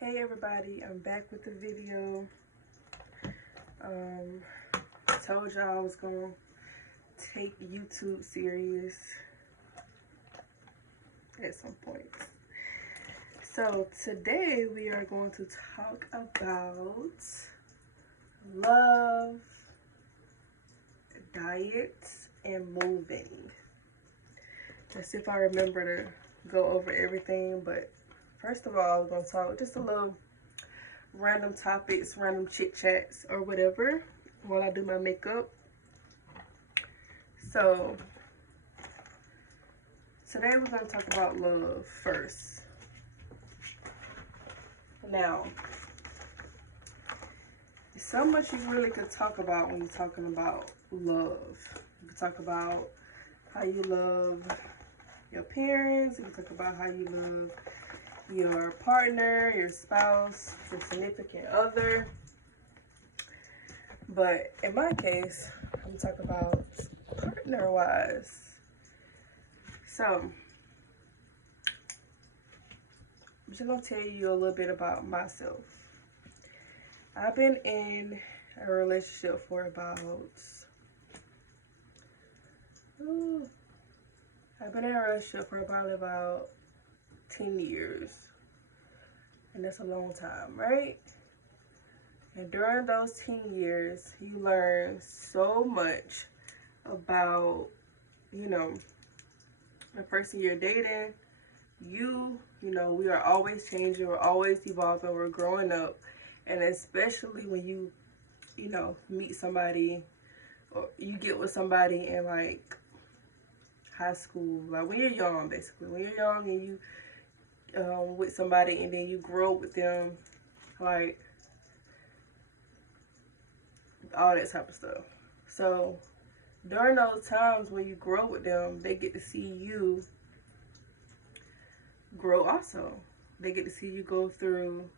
Hey everybody, I'm back with the video. Told y'all I was gonna take YouTube serious at some point. So today we are going to talk about love, diets, and moving. Let's see if I remember to go over everything, but first of all, we're gonna talk just a little random topics, random chit chats, or whatever while I do my makeup. So today we're going to talk about love first. Now, there's so much you really could talk about when you're talking about love. You can talk about how you love your parents. You can talk about how you love your partner, your spouse, your significant other. But in my case, I'm talking about partner-wise. So, I'm just gonna tell you a little bit about myself. I've been in a relationship for about, probably about 10 years. And that's a long time, right? And during those 10 years, you learn so much about, the person you're dating. We are always changing, we're always evolving, we're growing up. And especially when you meet somebody or you get with somebody in like high school, like when you're young, basically. When you're young and you with somebody and then you grow with them, like all that type of stuff. So during those times when you grow with them, they get to see you grow also. They get to see you go through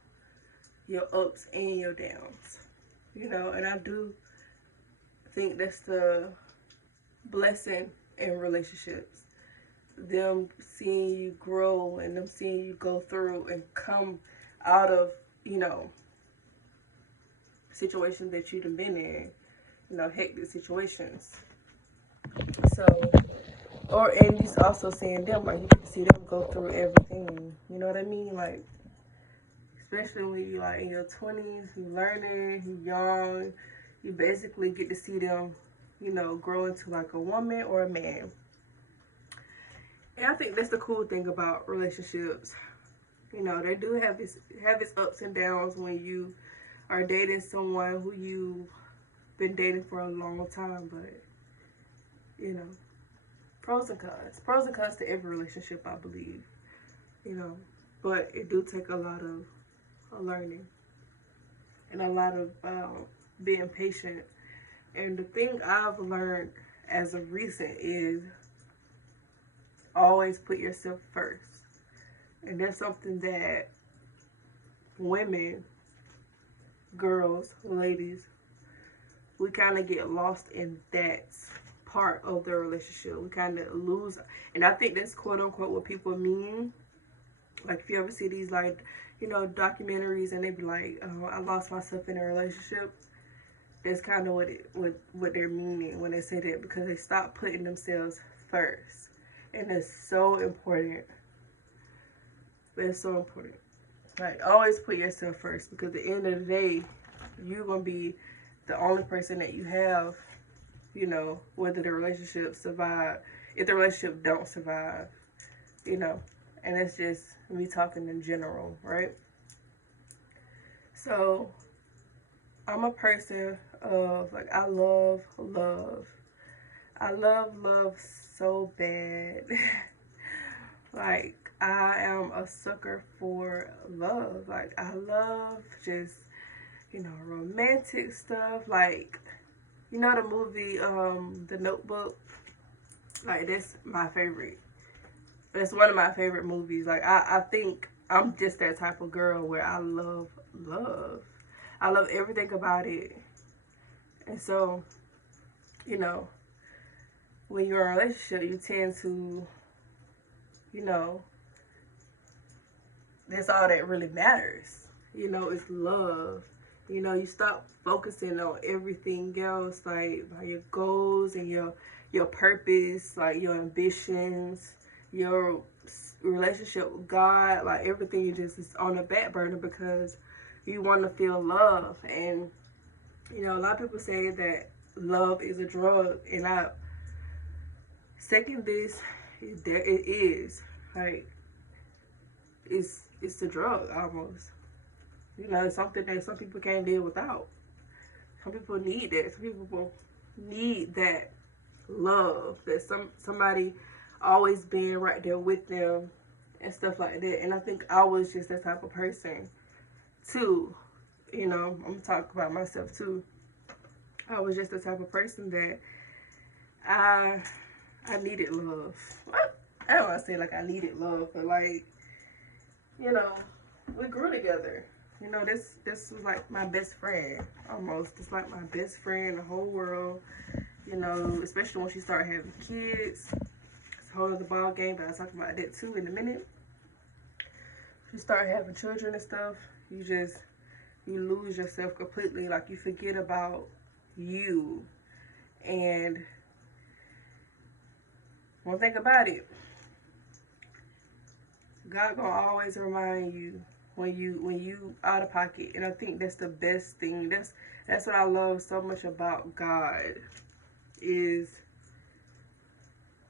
your ups and your downs. And I do think that's the blessing in relationships. Them seeing you grow and them seeing you go through and come out of, situations that you've been in, hectic situations. So, and just also seeing them, like you get to see them go through everything. You know what I mean? Like, especially when you like in your 20s, you learning, you young, you basically get to see them, grow into like a woman or a man. And I think that's the cool thing about relationships. They do have its ups and downs when you are dating someone who you've been dating for a long time, but pros and cons. Pros and cons to every relationship, I believe. But it do take a lot of learning and a lot of being patient. And the thing I've learned as of recent is always put yourself first. And that's something that women, girls, ladies, we kind of get lost in that part of the relationship. We kind of lose, and I think that's quote unquote what people mean. Like if you ever see these like documentaries and they be like, I lost myself in a relationship. That's kind of what they're meaning when they say that, because they stop putting themselves first. And it's so important. It's so important. Like, always put yourself first, because at the end of the day, you're going to be the only person that you have, whether the relationship survive, if the relationship don't survive, and it's just me talking in general, right? So, I'm a person of, like, I love love. I love love so bad. Like, I am a sucker for love. Like, I love just, romantic stuff. Like, the movie, The Notebook? Like, that's my favorite. That's one of my favorite movies. Like, I think I'm just that type of girl where I love love. I love everything about it. And so, when you're in a relationship, you tend to, that's all that really matters. you know, is love. You know, you stop focusing on everything else, like your goals and your purpose, like your ambitions, your relationship with God, like everything you just is on the back burner because you want to feel love. And you know, a lot of people say that love is a drug, and I second this. That it is like it's a drug almost. You know, it's something that some people can't live without. Some people need that. Some people need that love, that somebody always being right there with them and stuff like that. And I think I was just that type of person too. You know, I'm gonna talk about myself too. I was just the type of person that I I needed love. I don't want to say like I needed love, but like, you know, we grew together. You know, this was like my best friend almost. It's like my best friend in the whole world. You know, especially when she started having kids. It's a whole other ball game, but I'll talk about that too in a minute. You start having children and stuff, you lose yourself completely. Like you forget about you. And one thing about it, God gonna always remind you when you out of pocket. And I think that's the best thing. That's what I love so much about God, is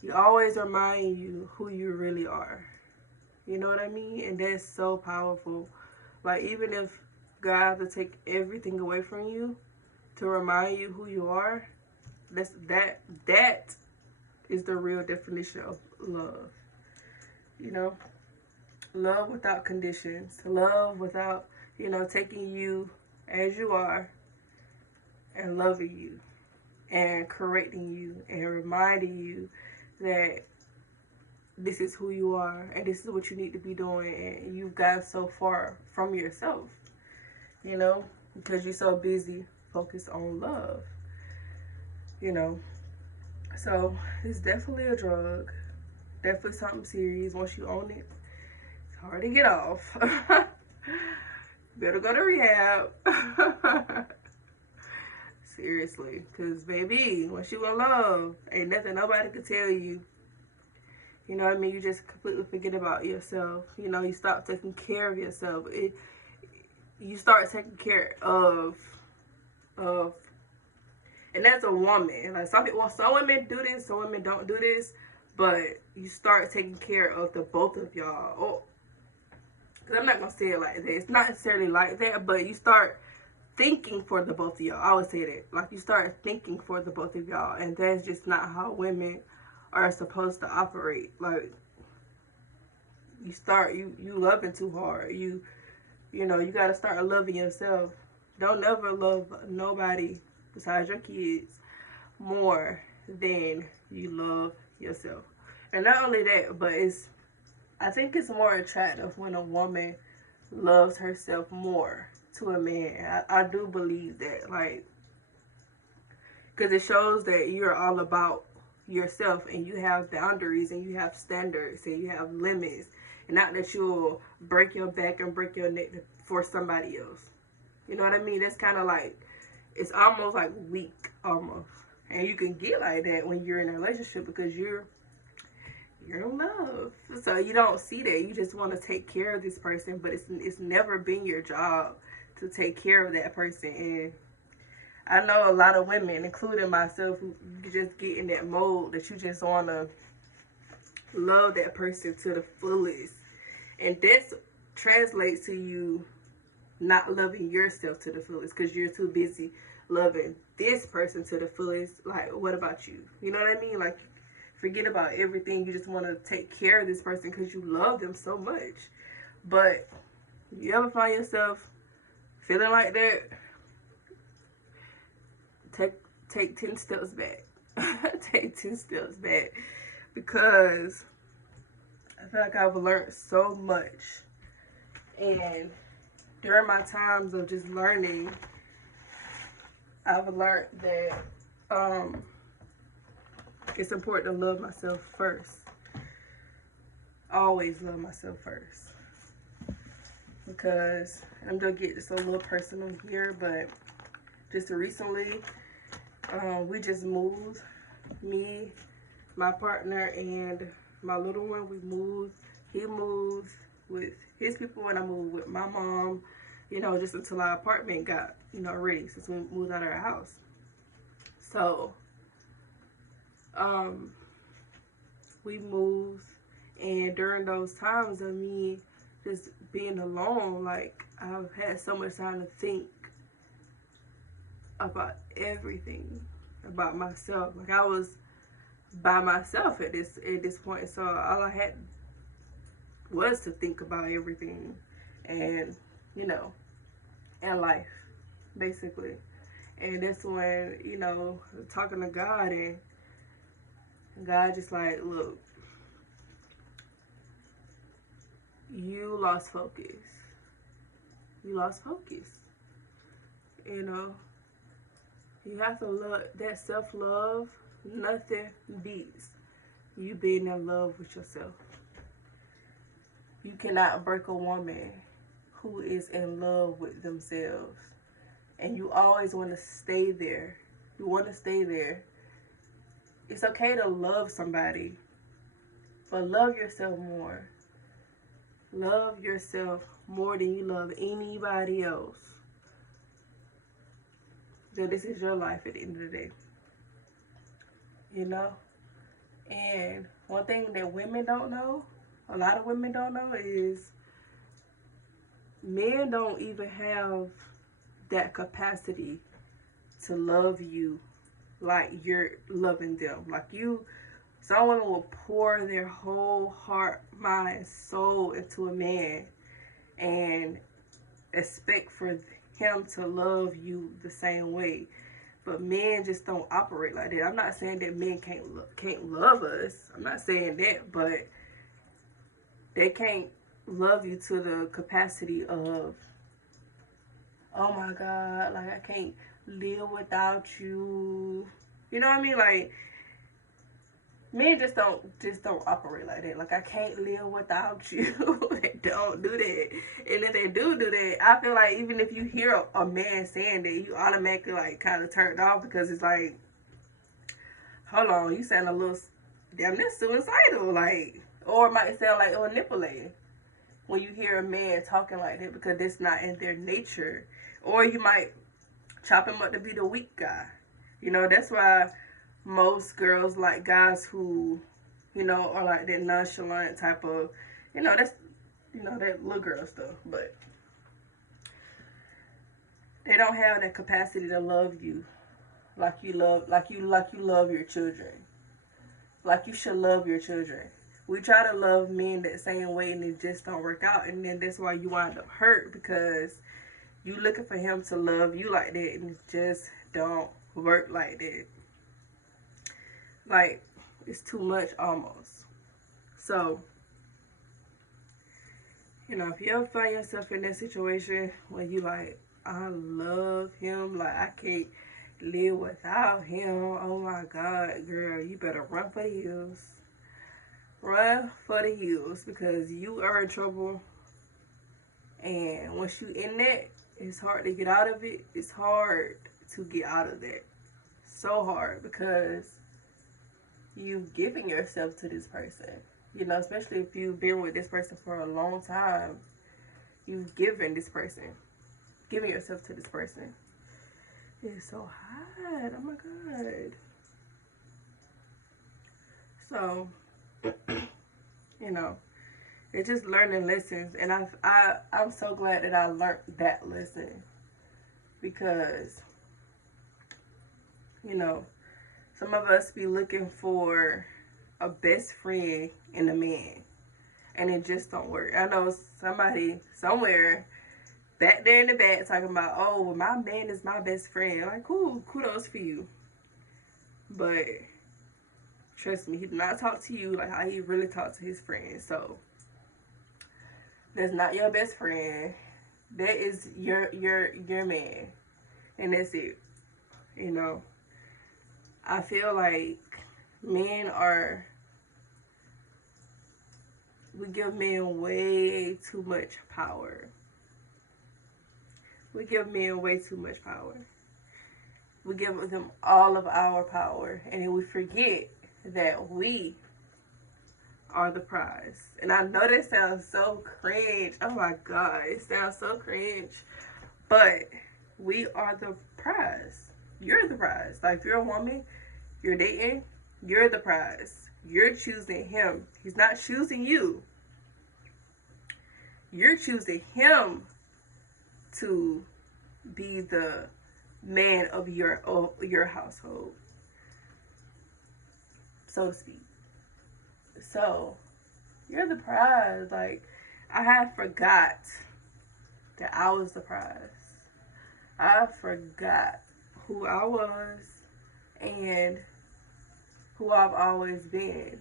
He always remind you who you really are. You know what I mean? And that's so powerful. Like even if God has to take everything away from you to remind you who you are, that is the real definition of love. You know? Love without conditions. Love without, you know, taking you as you are and loving you and correcting you and reminding you that this is who you are and this is what you need to be doing, and you've got so far from yourself, you know, because you're so busy focused on love, you know. So it's definitely a drug, definitely something serious. Once you own it, it's hard to get off. Better go to rehab. Seriously, because baby, once you in love, ain't nothing nobody could tell you. You know what I mean? You just completely forget about yourself. You know, you stop taking care of yourself. You start taking care of, and that's a woman. Like some women do this, some women don't do this, but you start taking care of the both of y'all. Oh, because I'm not gonna say it like that. It's not necessarily like that, but you start thinking for the both of y'all. I would say that. Like you start thinking for the both of y'all, and that's just not how women are supposed to operate. Like you start you loving too hard. You know, you gotta start loving yourself. Don't ever love nobody besides your kids more than you love yourself. And not only that, but I think it's more attractive when a woman loves herself more to a man. I do believe that, like, because it shows that you're all about yourself and you have boundaries and you have standards and you have limits, and not that you'll break your back and break your neck for somebody else. You know what I mean? That's kind of like, it's almost like weak almost. And you can get like that when you're in a relationship because you're in love. So you don't see that. You just want to take care of this person, but it's never been your job to take care of that person. And I know a lot of women, including myself, who just get in that mode that you just want to love that person to the fullest. And this translates to you not loving yourself to the fullest because you're too busy loving this person to the fullest. Like, what about you? You know what I mean? Like, forget about everything. You just want to take care of this person because you love them so much. But you ever find yourself feeling like that? Take 10 steps back. Take 10 steps back, because I feel like I've learned so much. And during my times of just learning, I've learned that it's important to love myself first. Always love myself first. because I'm gonna get just a little personal here, but just recently, we just moved. Me, my partner, and my little one, we moved. He moved with his people, and I moved with my mom, just until our apartment got, ready, since we moved out of our house. So, we moved, and during those times of me just being alone, like, I've had so much time to think about everything, about myself. Like, I was by myself at this point, so all I had was to think about everything, and and life, basically. And that's when, talking to God, and God just like, look, you lost focus. You lost focus. You have to love, that self-love, nothing beats you being in love with yourself. You cannot break a woman who is in love with themselves. And you always want to stay there. You want to stay there. It's okay to love somebody, but love yourself more. Love yourself more than you love anybody else. So this is your life at the end of the day. And one thing that women don't know, a lot of women don't know, is men don't even have that capacity to love you like you're loving them. Like some women will pour their whole heart, mind, soul into a man and expect for him to love you the same way. But men just don't operate like that. I'm not saying that men can't love us. I'm not saying that, but they can't love you to the capacity of, oh my God, like, I can't live without you. You know what I mean? Like, men just don't operate like that. Like, I can't live without you. They don't do that. And if they do that, I feel like even if you hear a man saying that, you automatically like kind of turned off, because it's like, hold on, you sound a little damn near suicidal, like, or it might sound like manipulating when you hear a man talking like that, because that's not in their nature. Or you might chop him up to be the weak guy. That's why most girls like guys who, are like that nonchalant type of, that's, that little girl stuff. But they don't have that capacity to love you like you love your children. Like you should love your children. We try to love men that same way, and it just don't work out. And then that's why you wind up hurt, because you looking for him to love you like that, and it just don't work like that. Like, it's too much almost. So, if you ever find yourself in that situation where you like, I love him, like, I can't live without him, oh my God, girl, you better run for the hills. Run for the hills, because you are in trouble. And once you in that, it's hard to get out of it. It's hard to get out of that. So hard, because you've given yourself to this person. Especially if you've been with this person for a long time. You've given yourself to this person. It's so hot. Oh my God. So, it's just learning lessons. And I'm so glad that I learned that lesson. Because, some of us be looking for a best friend in a man, and it just don't work. I know somebody somewhere back there in the back talking about, oh, well, my man is my best friend. Like, cool, kudos for you. But trust me, he did not talk to you like how he really talked to his friends. So that's not your best friend. That is your man, and that's it. I feel like we give men way too much power. We give men way too much power. We give them all of our power, and then we forget that we are the prize. And I know that sounds so cringe. Oh my God, it sounds so cringe. But we are the prize. You're the prize. Like, if you're a woman, you're dating, you're the prize. You're choosing him. He's not choosing you. You're choosing him to be the man of your household, so to speak. So you're the prize. Like, I had forgot that I was the prize. I forgot who I was and who I've always been.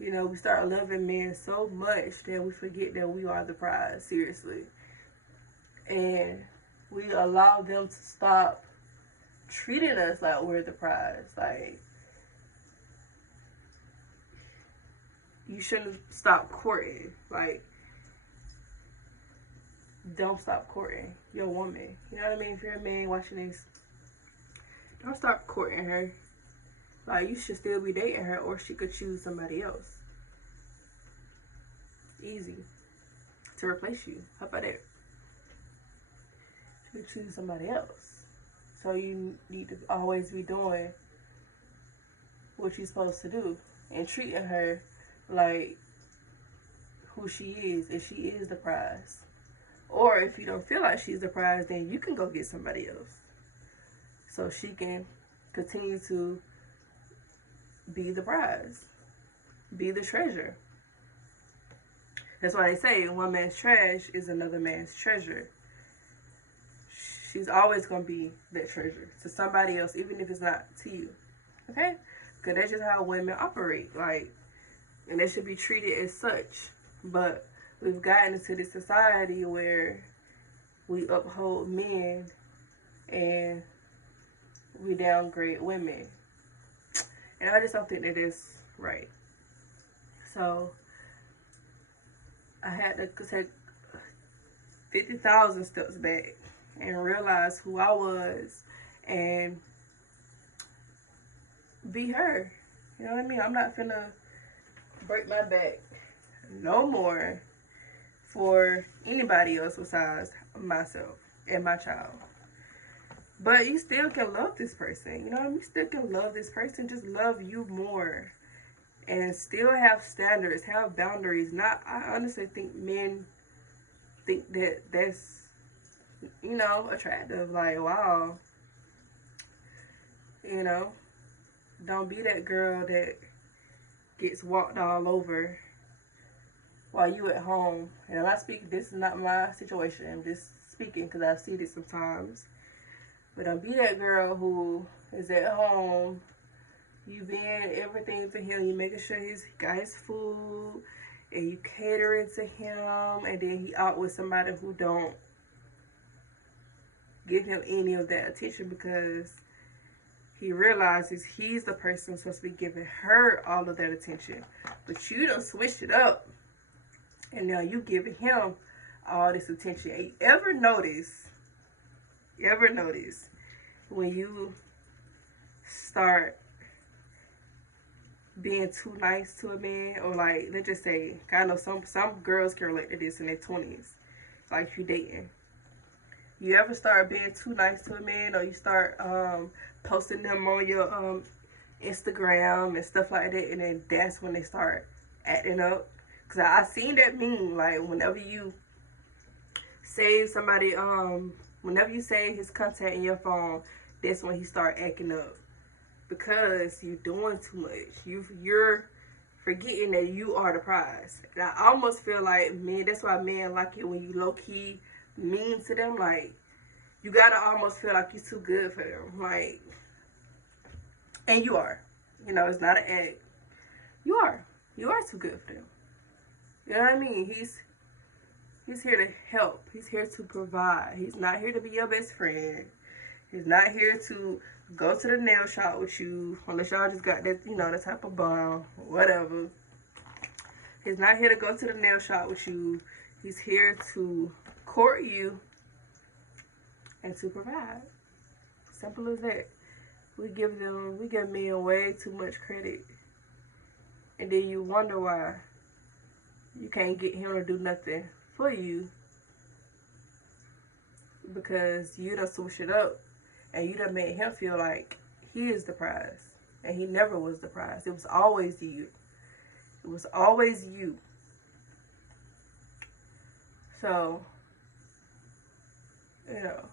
You know, we start loving men so much that we forget that we are the prize, seriously. And we allow them to stop treating us like we're the prize. Like, you shouldn't stop courting. Like, don't stop courting your woman. You know what I mean? If you're a man watching this, don't stop courting her. Like, you should still be dating her, or she could choose somebody else. Easy. To replace you. How about that? She could choose somebody else. So you need to always be doing what you're supposed to do. And treating her like who she is, if she is the prize. Or if you don't feel like she's the prize, then you can go get somebody else. So she can continue to be the prize. Be the treasure. That's why they say one man's trash is another man's treasure. She's always going to be that treasure to somebody else, even if it's not to you. Okay? Because that's just how women operate. Like, and they should be treated as such. But we've gotten into this society where we uphold men and we downgrade women. And I just don't think that is right. So I had to take 50,000 steps back and realize who I was and be her. You know what I mean? I'm not finna break my back no more for anybody else besides myself and my child. But you still can love this person. You know what I mean? You still can love this person. Just love you more. And still have standards, have boundaries. I honestly think men think that that's, you know, attractive. Like, wow. You know, don't be that girl that gets walked all over while you at home. And I'm not speaking, this is not my situation. I'm just speaking because I see this sometimes. But don't be that girl who is at home, you being everything for him, you making sure he's got his food, and you catering to him, and then he out with somebody who don't give him any of that attention because he realizes he's the person supposed to be giving her all of that attention. But you done switched it up, and now you giving him all this attention. And you ever notice when you start being too nice to a man, or like, let's just say, I know some girls can relate to this in their 20s, like if you dating. You ever start being too nice to a man, or you start posting them on your Instagram and stuff like that, and then that's when they start acting up? Because I seen that meme, like whenever you save somebody, whenever you save his contact in your phone, that's when he start acting up. Because you're doing too much. You're forgetting that you are the prize. And I almost feel like, man, that's why men like it when you low-key mean to them. Like, you gotta almost feel like you're too good for them. Like, and you are. You know, it's not an act. You are too good for them. You know what I mean? He's here to help. He's here to provide. He's not here to be your best friend. He's not here to go to the nail shop with you, unless y'all just got that, you know, that type of bond, whatever. He's not here to go to the nail shop with you. He's here to court you and to provide. Simple as that. We give men way too much credit. And then you wonder why you can't get him to do nothing for you, because you done switch it up and you done made him feel like he is the prize. And he never was the prize. It was always you. It was always you. So, you know,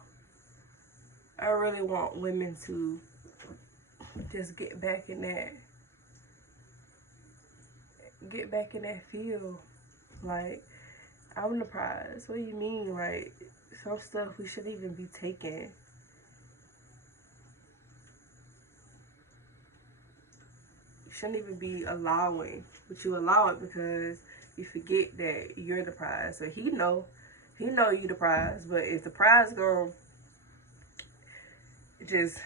I really want women to just get back in that feel. Like, I'm the prize. What do you mean? Like, some stuff we shouldn't even be taking. You shouldn't even be allowing, but you allow it because you forget that you're the prize. So he know you the prize, but if the prize gonna just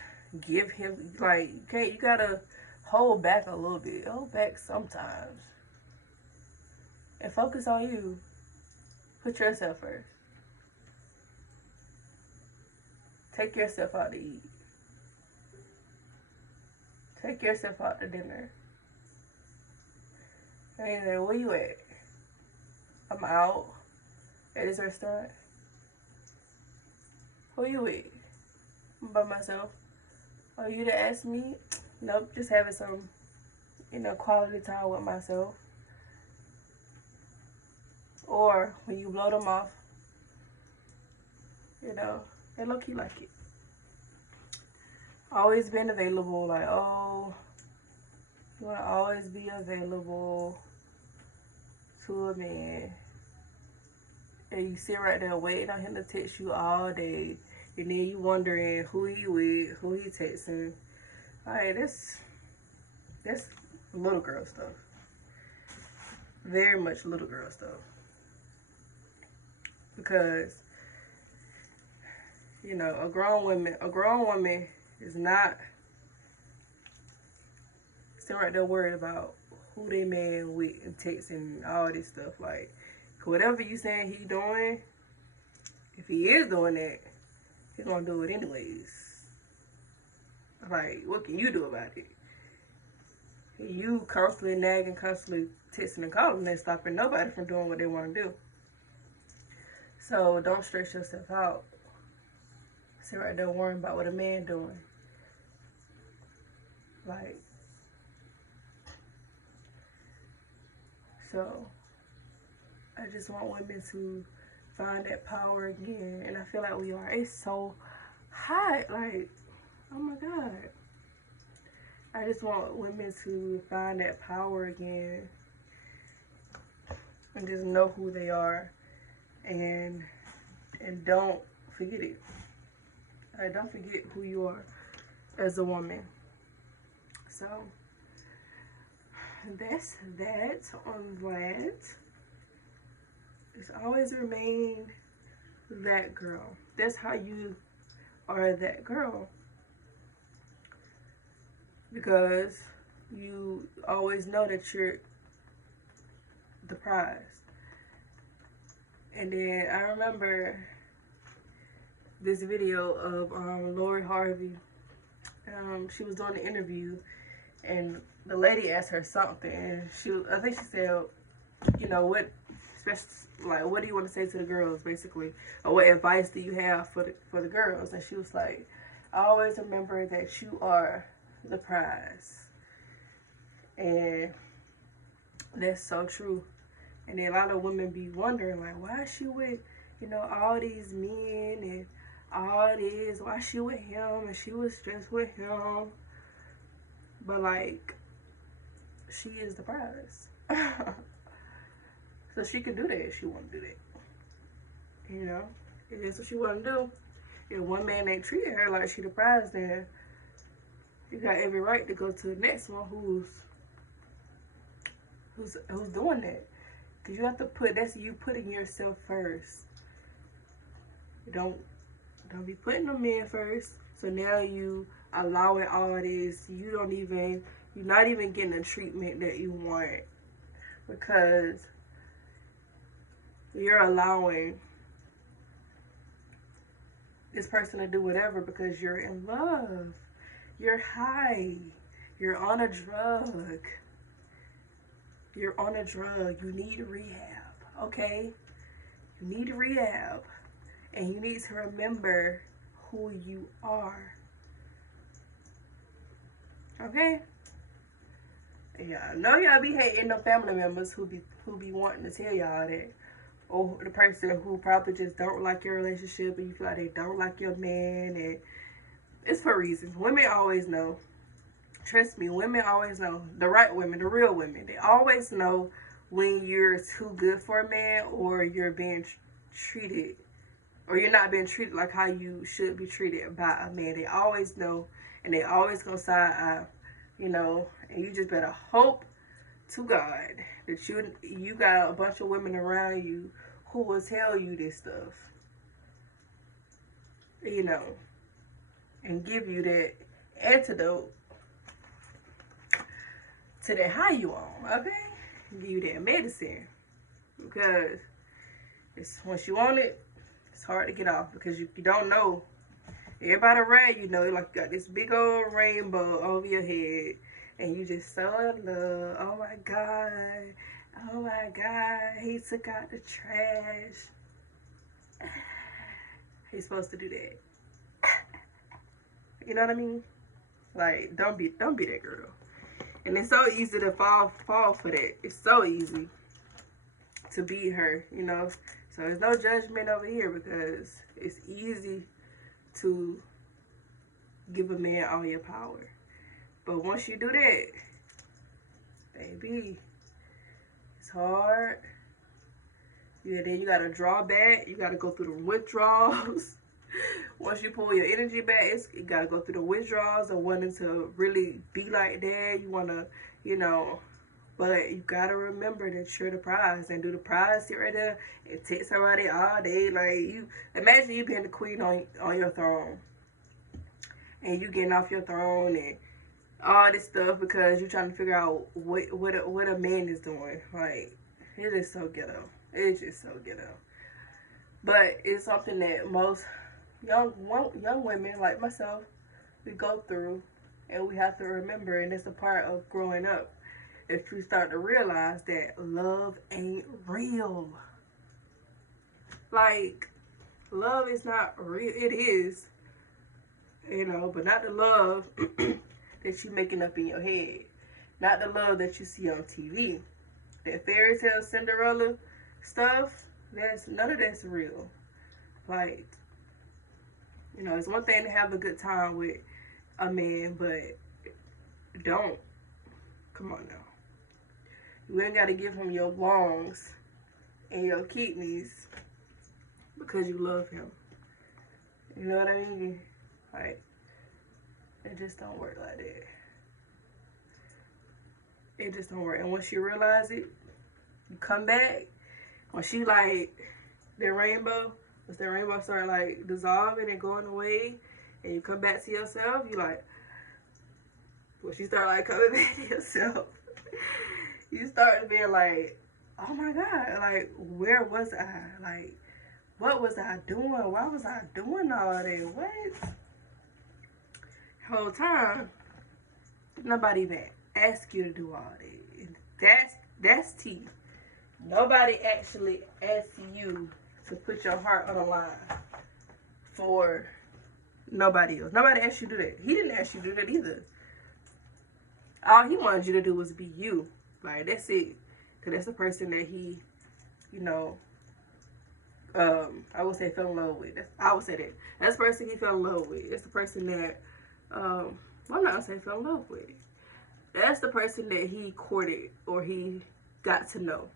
give him, like, you gotta hold back a little bit. Hold back sometimes. And focus on you. Put yourself first. Take yourself out to eat. Take yourself out to dinner. And then, where you at? I'm out at this restaurant. Who you with? I'm by myself. Oh, you to ask me? Nope, just having some, quality time with myself. Or when you blow them off, they low-key like it. Always been available, like, oh, you want to always be available to a man. And you sit right there waiting on him to text you all day. And then you wondering who he with, who he texting. Like, that's little girl stuff. Very much little girl stuff. Because, a grown woman is not sitting right there worried about who they man with and texting and all this stuff. Like, whatever you saying he doing, if he is doing that, he's gonna do it anyways. Like, what can you do about it? You constantly nagging, constantly texting and calling and stopping nobody from doing what they want to do. So don't stress yourself out. Sit right there worrying about what a man doing. Like, so I just want women to find that power again, and I feel like we are. It's so hot, like, oh my God. I just want women to find that power again and just know who they are, and don't forget it. Don't forget who you are as a woman. So that's that on that. Just always remain that girl. That's how you are that girl. Because you always know that you're the prize. And then I remember this video of Lori Harvey. She was doing an interview, and the lady asked her something, and I think she said, what do you want to say to the girls, basically, or what advice do you have for the girls? And she was like, I always remember that you are the prize. And that's so true. And then a lot of women be wondering, like, why is she with, all these men and all this? Why she with him and she was just with him? But, like, she is the prize. So she can do that if she want to do that. If that's what she want to do. If one man ain't treating her like she the prize, then you got every right to go to the next one who's doing that. Because you have to that's you putting yourself first. Don't be putting them in first. So now you allowing all this. You're not even getting the treatment that you want. Because you're allowing this person to do whatever because you're in love. You're high. You're on a drug. You're on a drug. You need rehab, okay? You need rehab. And you need to remember who you are. Okay? Yeah, I know y'all be hating no family members who be wanting to tell y'all that. Or the person who probably just don't like your relationship and you feel like they don't like your man, and it's for reasons. Women always know. Trust me, women always know. The right women, the real women, they always know when you're too good for a man or you're being treated, or you're not being treated like how you should be treated by a man. They always know, and they always gonna side eye, you know, and you just better hope to God that you got a bunch of women around you who will tell you this stuff, you know, and give you that antidote to that high you on, okay? Give you that medicine, because once you on it, it's hard to get off, because you don't know. Everybody around you know, like you got this big old rainbow over your head, and you just so in love. Oh my God. Oh my God. He took out the trash. He's supposed to do that. You know what I mean? Like, don't be that girl. And it's so easy to fall for that. It's so easy to be her, you know. So there's no judgment over here, because it's easy to give a man all your power. But once you do that, baby, it's hard. Yeah, then you gotta draw back. You gotta go through the withdrawals. Once you pull your energy back, you gotta go through the withdrawals of wanting to really be like that. You wanna, you know, but you gotta remember that you're the prize, and do the prize sit right there and text somebody all day. Like, you imagine you being the queen on your throne, and you getting off your throne and all this stuff because you're trying to figure out what a man is doing. Like, it is so ghetto. It's just so ghetto. But it's something that most young women like myself, we go through, and we have to remember, and it's a part of growing up. If you start to realize that love ain't real. Like, love is not real. It is, you know, but not the love that you making up in your head. Not the love that you see on TV. That fairy tale Cinderella stuff, none of that's real. Like, you know, it's one thing to have a good time with a man, but don't. Come on now. You ain't got to give him your lungs and your kidneys because you love him. You know what I mean? Like, it just don't work like that. It just don't work. And once you realize it, you come back. Once you like the rainbow, once the rainbow start like dissolving and going away, and you come back to yourself, you like, once you start like coming back to yourself, you start being like, oh my God, like, where was I? Like, what was I doing? Why was I doing all that? What? Whole time, nobody even asked you to do all that. That's tea. Nobody actually asked you to put your heart on the line for nobody else. Nobody asked you to do that. He didn't ask you to do that either. All he wanted you to do was be you. Like, that's it. Because that's the person that he, you know, I would say fell in love with. I would say that. That's the person he fell in love with. It's the person that, I'm not going to say fell in love with. That's the person that he courted or he got to know.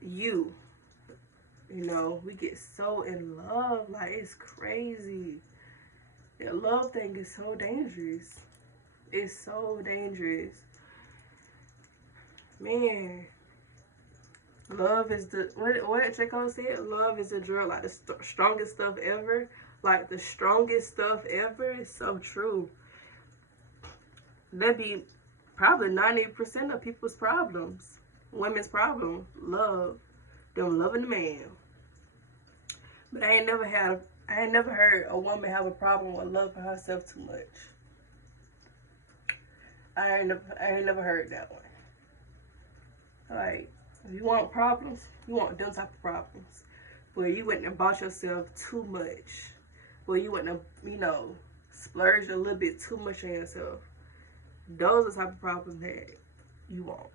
You know, we get so in love. Like, it's crazy. That love thing is so dangerous. It's so dangerous. Man, love is the, what J. Cole said? Love is a drug, like the strongest stuff ever. Like, the strongest stuff ever. Is so true. That'd be probably 90% of people's problems. Women's problem. Love. Them loving the man. But I ain't never had I ain't never heard a woman have a problem with loving herself too much. I ain't never heard that one. Like, if you want problems, you want them type of problems. Where you wouldn't have bought yourself too much. Where you wouldn't have, splurged a little bit too much on yourself. Those are the type of problems that you want.